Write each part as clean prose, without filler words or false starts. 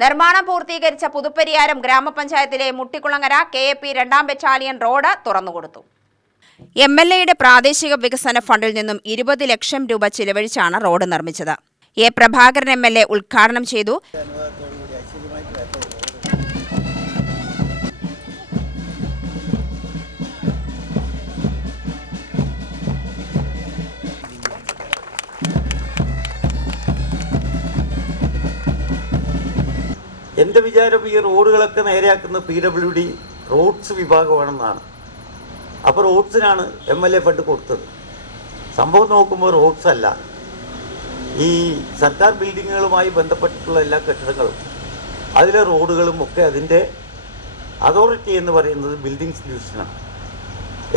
നിർമ്മാണം പൂർത്തീകരിച്ച പുതുപ്പരിയാരം ഗ്രാമപഞ്ചായത്തിലെ മുട്ടിക്കുളങ്ങര KAP 2ാം ബറ്റാലിയൻ റോഡ് തുറന്നുകൊടുത്തു. MLAയുടെ പ്രാദേശിക വികസന ഫണ്ടിൽ നിന്നും 20 ലക്ഷം രൂപ ചിലവഴിച്ചാണ് റോഡ് നിർമ്മിച്ചത്. A. പ്രഭാകരൻ MLA ഉദ്ഘാടനം ചെയ്തു. എൻ്റെ വിചാരം ഈ റോഡുകളൊക്കെ നേരെയാക്കുന്ന PWD റോഡ്സ് വിഭാഗമാണെന്നാണ്. അപ്പോൾ റോഡ്സിനാണ് MLA ഫണ്ട് കൊടുത്തത്. സംഭവം നോക്കുമ്പോൾ റോഡ്സ് അല്ല, ഈ സർക്കാർ ബിൽഡിങ്ങുകളുമായി ബന്ധപ്പെട്ടിട്ടുള്ള എല്ലാ കെട്ടിടങ്ങളും അതിലെ റോഡുകളും ഒക്കെ അതിൻ്റെ അതോറിറ്റി എന്ന് പറയുന്നത് ബിൽഡിങ്സ് ഡിവിഷനാണ്.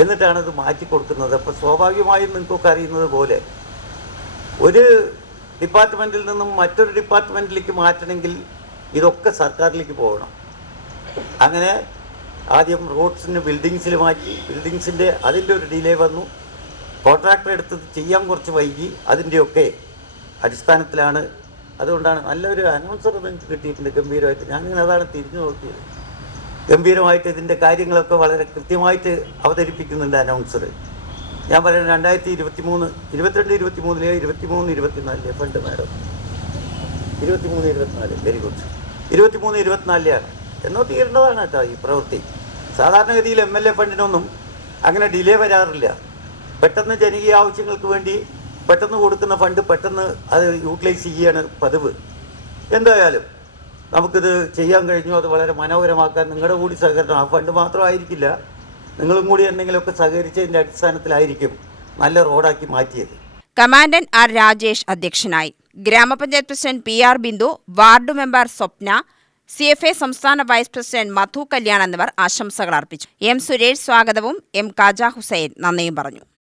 എന്നിട്ടാണ് ഇത് മാറ്റി കൊടുക്കുന്നത്. അപ്പോൾ സ്വാഭാവികമായും നിങ്ങൾക്കൊക്കെ അറിയുന്നത് പോലെ ഒരു ഡിപ്പാർട്ട്മെൻറ്റിൽ നിന്നും മറ്റൊരു ഡിപ്പാർട്ട്മെൻറ്റിലേക്ക് മാറ്റണമെങ്കിൽ ഇതൊക്കെ സർക്കാരിലേക്ക് പോകണം. അങ്ങനെ ആദ്യം റോഡ്സിന് ബിൽഡിങ്സിൽ മാറ്റി, ബിൽഡിങ്സിൻ്റെ അതിൻ്റെ ഒരു ഡിലേ വന്നു. കോൺട്രാക്ടർ എടുത്തത് ചെയ്യാൻ കുറച്ച് വൈകി. അതിൻ്റെയൊക്കെ അടിസ്ഥാനത്തിലാണ്. അതുകൊണ്ടാണ് നല്ലൊരു അനൗൺസർ നിങ്ങൾക്ക് കിട്ടിയിട്ടുണ്ട് ഗംഭീരമായിട്ട്. ഞാനിങ്ങനെ അതാണ് തിരിഞ്ഞു നോക്കിയത്. ഗംഭീരമായിട്ട് ഇതിൻ്റെ കാര്യങ്ങളൊക്കെ വളരെ കൃത്യമായിട്ട് അവതരിപ്പിക്കുന്നുണ്ട് അനൗൺസർ. ഞാൻ പറയുന്നത് 2023, 22-23 23-24 ഫണ്ട് മാഡം 23-24 വെരി ഗുഡ്. 23-24 എന്നോ തീരേണ്ടതാണ് കേട്ടോ ഈ പ്രവൃത്തി. സാധാരണഗതിയിൽ MLA ഫണ്ടിനൊന്നും അങ്ങനെ ഡിലേ വരാറില്ല. പെട്ടെന്ന് ജനകീയ ആവശ്യങ്ങൾക്ക് വേണ്ടി പെട്ടെന്ന് കൊടുക്കുന്ന ഫണ്ട് പെട്ടെന്ന് അത് യൂട്ടിലൈസ് ചെയ്യുകയാണ് പതിവ്. എന്തായാലും നമുക്കിത് ചെയ്യാൻ കഴിഞ്ഞു. അത് വളരെ മനോഹരമാക്കാൻ നിങ്ങളുടെ കൂടി സഹകരണം, ആ ഫണ്ട് മാത്രമായിരിക്കില്ല, നിങ്ങളും കൂടി എന്തെങ്കിലുമൊക്കെ സഹകരിച്ചതിൻ്റെ അടിസ്ഥാനത്തിലായിരിക്കും നല്ല റോഡാക്കി മാറ്റിയത്. Commandant R. രാജേഷ് അധ്യക്ഷനായി. ഗ്രാമപഞ്ചായത്ത് president PR. Bindu, ward member Swapna, CFA സംസ്ഥാന വൈസ് പ്രസിഡന്റ് മധു കല്യാൺ എന്നിവർ ആശംസകൾ അർപ്പിച്ചു. M. സുരേഷ് സ്വാഗതവും M. കാജ ഹുസൈൻ നന്ദിയും പറഞ്ഞു.